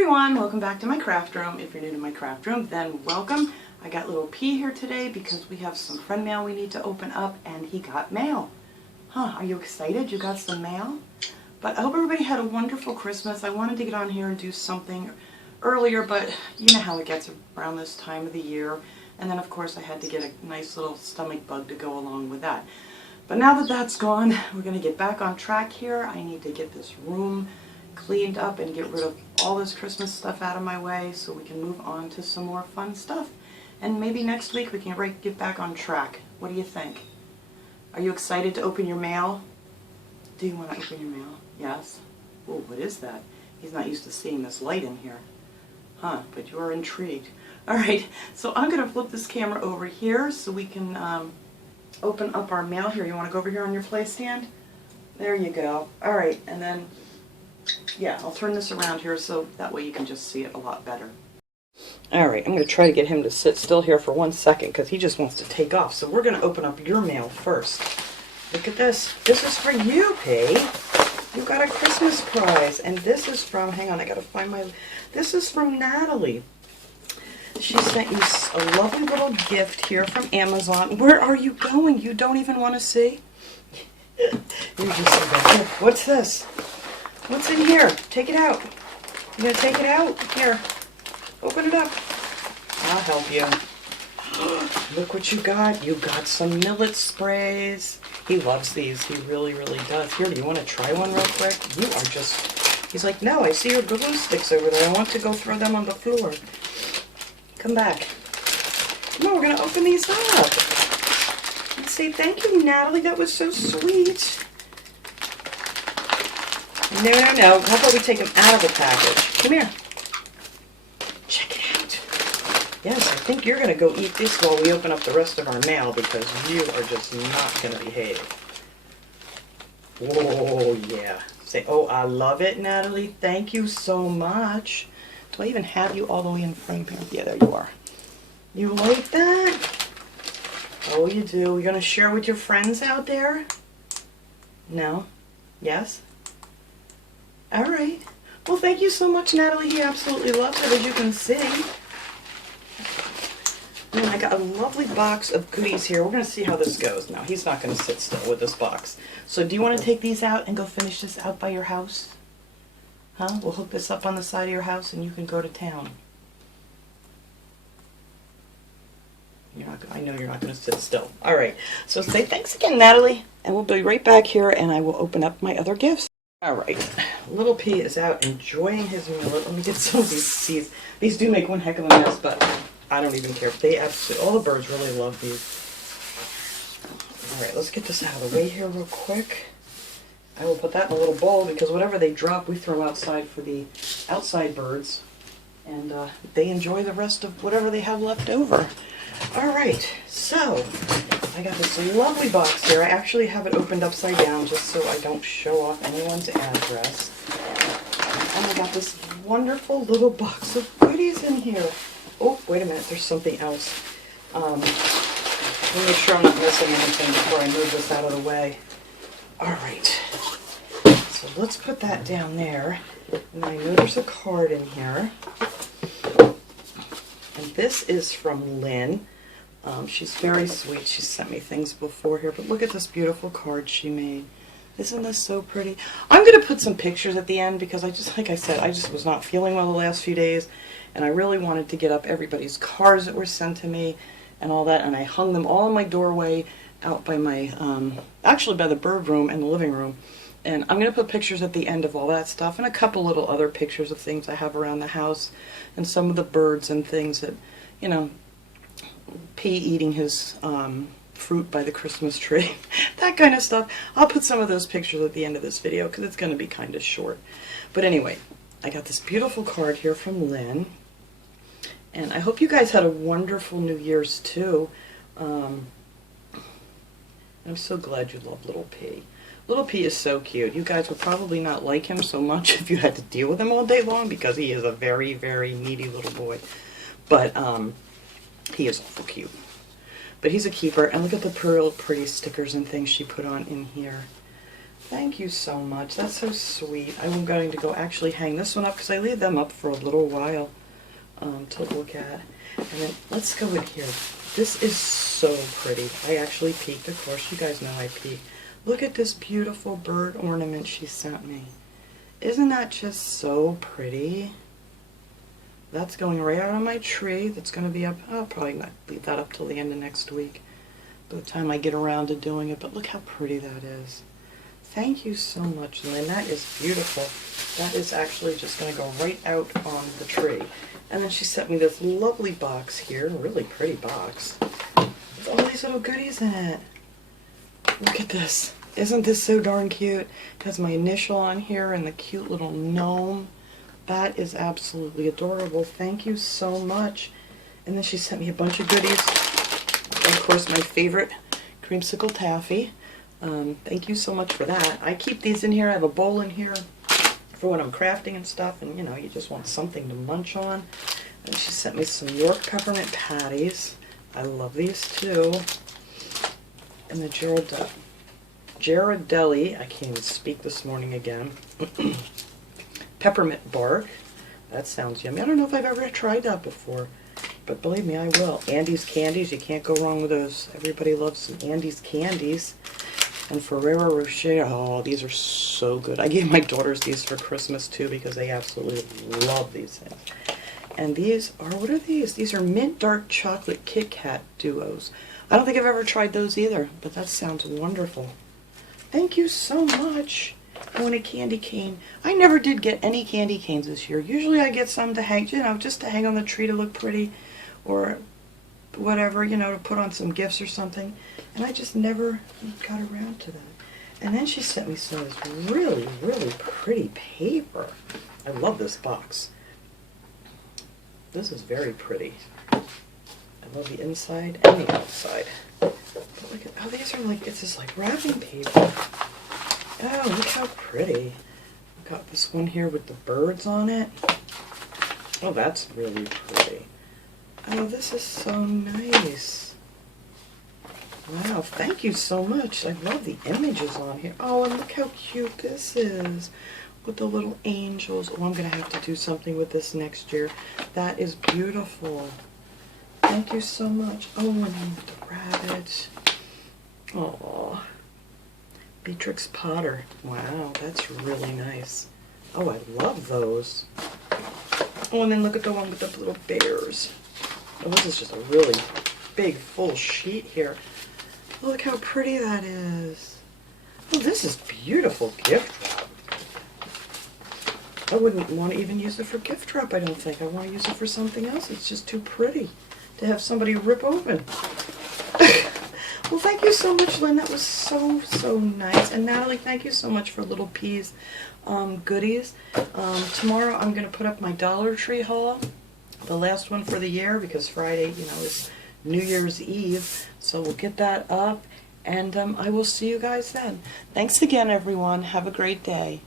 everyone, welcome back to my craft room. If you're new to my craft room, then welcome. I got little P here today because we have some friend mail we need to open up, and he got mail. Huh, are you excited? You got some mail? But I hope everybody had a wonderful Christmas. I wanted to get on here and do something earlier, but you know how it gets around this time of the year. And then of course I had to get a nice little stomach bug to go along with that. But now that that's gone, we're going to get back on track here. I need to get this room cleaned up and get rid of all this Christmas stuff out of my way so we can move on to some more fun stuff. And maybe next week we can get back on track. What do you think? Are you excited to open your mail? Do you want to open your mail? Yes? Oh, what is that? He's not used to seeing this light in here. Huh, but you're intrigued. Alright, so I'm going to flip this camera over here so we can open up our mail here. You want to go over here on your play stand? There you go. Alright, and then, yeah, I'll turn this around here so that way you can just see it a lot better. Alright, I'm going to try to get him to sit still here for 1 second because he just wants to take off. So we're going to open up your mail first. Look at this. This is for you, P. You got a Christmas prize. And this is from, hang on, I got to find my, this is from Natalie. She sent you a lovely little gift here from Amazon. Where are you going? You don't even want to see? You just said that. Here, what's this? What's in here? Take it out. You gonna take it out? Here. Open it up. I'll help you. Look what you got. You got some millet sprays. He loves these. He really, really does. Here, do you want to try one real quick? You are just... He's like, no, I see your glue sticks over there. I want to go throw them on the floor. Come back. Come on, we're going to open these up. And say, thank you, Natalie. That was so sweet. No, no, no. How about we take them out of the package? Come here. Check it out. Yes, I think you're going to go eat this while we open up the rest of our mail because you are just not going to behave. Whoa, yeah. Say, oh, I love it, Natalie. Thank you so much. Do I even have you all the way in front here? Yeah, there you are. You like that? Oh, you do. You're going to share with your friends out there? No? Yes? All right. Well, thank you so much, Natalie. He absolutely loves it, as you can see. And I got a lovely box of goodies here. We're going to see how this goes now. He's not going to sit still with this box. So do you want to take these out and go finish this out by your house? Huh? We'll hook this up on the side of your house and you can go to town. I know you're not going to sit still. All right. So say thanks again, Natalie. And we'll be right back here and I will open up my other gifts. All right. Little P is out enjoying his meal. Let me get some of these seeds. These do make one heck of a mess, but I don't even care. They absolutely, all the birds really love these. All right. Let's get this out of the way here real quick. I will put that in a little bowl because whatever they drop, we throw outside for the outside birds. And they enjoy the rest of whatever they have left over. All right, so I got this lovely box here. I actually have it opened upside down just so I don't show off anyone's address. And I got this wonderful little box of goodies in here. Oh, wait a minute, there's something else. Let me make sure I'm not missing anything before I move this out of the way. All right, so let's put that down there. And I know there's a card in here. And this is from Lynn. She's very sweet. She's sent me things before here, but look at this beautiful card she made. Isn't this so pretty? I'm going to put some pictures at the end because I just, like I said, I just was not feeling well the last few days, and I really wanted to get up everybody's cards that were sent to me and all that, and I hung them all in my doorway out by my, actually by the bird room and the living room. And I'm going to put pictures at the end of all that stuff and a couple little other pictures of things I have around the house and some of the birds and things that, you know, P eating his fruit by the Christmas tree, that kind of stuff. I'll put some of those pictures at the end of this video because it's going to be kind of short. But anyway, I got this beautiful card here from Lynn. And I hope you guys had a wonderful New Year's too. I'm so glad you love Little P. Little P is so cute. You guys would probably not like him so much if you had to deal with him all day long because he is a very, very needy little boy. But he is awful cute. But he's a keeper. And look at the pretty stickers and things she put on in here. Thank you so much. That's so sweet. I'm going to go actually hang this one up because I leave them up for a little while to look at. And then let's go in here. This is so pretty. I actually peeked. Of course, you guys know I peek. Look at this beautiful bird ornament she sent me. Isn't that just so pretty? That's going right out on my tree. That's going to be up. I'll probably not leave that up till the end of next week by the time I get around to doing it. But look how pretty that is. Thank you so much, Lynn. That is beautiful. That is actually just going to go right out on the tree. And then she sent me this lovely box here, really pretty box, with all these little goodies in it. Look at this. Isn't this so darn cute? It has my initial on here and the cute little gnome. That is absolutely adorable. Thank you so much. And then she sent me a bunch of goodies. Of course, my favorite creamsicle taffy. Thank you so much for that. I keep these in here. I have a bowl in here for when I'm crafting and stuff, and you know, you just want something to munch on. And she sent me some York peppermint patties. I love these too. And the Ghirardelli, I can't even speak this morning again. Peppermint bark. That sounds yummy. I don't know if I've ever tried that before, but believe me, I will. Andy's candies, you can't go wrong with those. Everybody loves some Andy's candies. And Ferrero Rocher, oh, these are so good. I gave my daughters these for Christmas too because they absolutely love these things. And these are, what are these? These are mint dark chocolate Kit Kat duos. I don't think I've ever tried those either, but that sounds wonderful. Thank you so much. I want a candy cane. I never did get any candy canes this year. Usually I get some to hang, you know, just to hang on the tree to look pretty, or whatever, you know, to put on some gifts or something. And I just never got around to that. And then she sent me some of this really, really pretty paper. I love this box. This is very pretty. I love the inside and the outside. But look at, oh, these are like, it's just like wrapping paper. Oh, look how pretty. I've got this one here with the birds on it. Oh, that's really pretty. Oh, this is so nice. Wow, thank you so much. I love the images on here. Oh, and look how cute this is with the little angels. Oh, I'm going to have to do something with this next year. That is beautiful. Thank you so much. Oh, and then with the rabbit. Oh, Beatrix Potter. Wow, that's really nice. Oh, I love those. Oh, and then look at the one with the little bears. Oh, this is just a really big, full sheet here. Oh, look how pretty that is. Oh, this is beautiful gift wrap. I wouldn't want to even use it for gift wrap, I don't think. I want to use it for something else. It's just too pretty to have somebody rip open. Well, thank you so much, Lynn. That was so, so nice. And Natalie, thank you so much for Little Peas goodies. Tomorrow I'm going to put up my Dollar Tree haul, the last one for the year, because Friday, you know, is New Year's Eve. So we'll get that up, and I will see you guys then. Thanks again, everyone. Have a great day.